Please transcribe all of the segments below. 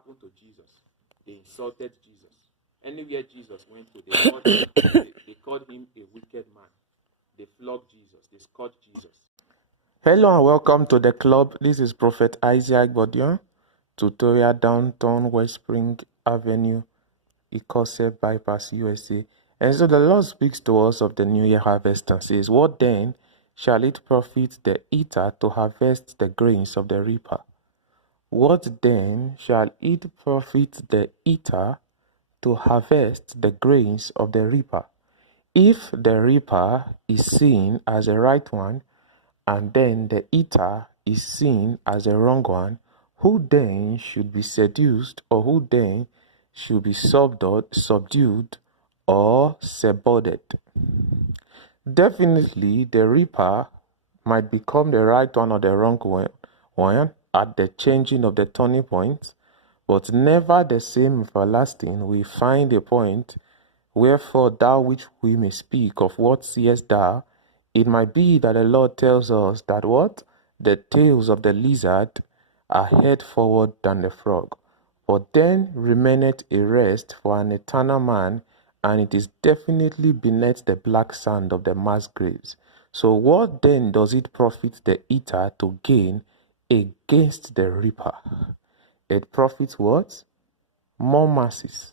happened to Jesus? They insulted Jesus. Anywhere Jesus went to, they called him a wicked man. They flogged Jesus. They scourged Jesus. Hello and welcome to the club. This is Prophet Isaac Bodion, tutorial downtown West Spring Avenue, Ikose Bypass, USA. And so the Lord speaks to us of the New Year harvest and says, "What then shall it profit the eater to harvest the grains of the reaper? What then shall it profit the eater to harvest the grains of the reaper? If the reaper is seen as a right one, and then the eater is seen as a wrong one, who then should be seduced, or who then should be subdued or subdued?" Definitely, the reaper might become the right one or the wrong one at the changing of the turning point, but never the same everlasting. We find a point, wherefore thou which we may speak of what seest thou. It might be that the Lord tells us that what? The tails of the lizard are head forward than the frog. But then remaineth a rest for an eternal man, and it is definitely beneath the black sand of the mass graves. So what then does it profit the eater to gain against the reaper? It profits what? More masses.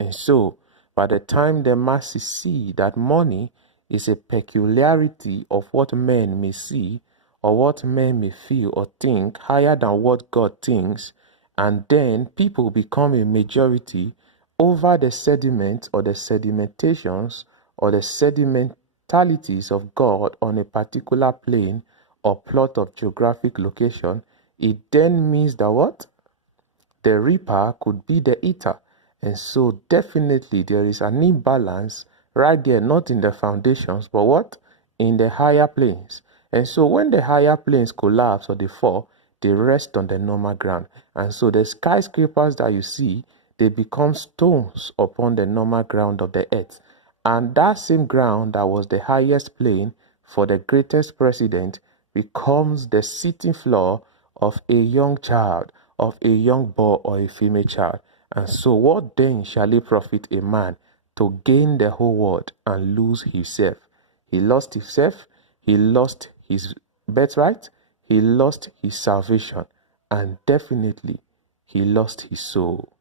And so, by the time the masses see that money is a peculiarity of what men may see, or what men may feel or think higher than what God thinks, and then people become a majority over the sediment or the sedimentations or the sedimentalities of God on a particular plane or plot of geographic location, it then means that what? The reaper could be the eater. And so definitely there is an imbalance right there, not in the foundations, but what? In the higher planes. And so when the higher planes collapse or they fall, they rest on the normal ground. And so the skyscrapers that you see, they become stones upon the normal ground of the earth. And that same ground that was the highest plane for the greatest president becomes the sitting floor of a young child, of a young boy or a female child. And so what then shall it profit a man to gain the whole world and lose himself? He lost himself, he lost his birthright, he lost his salvation, and definitely he lost his soul.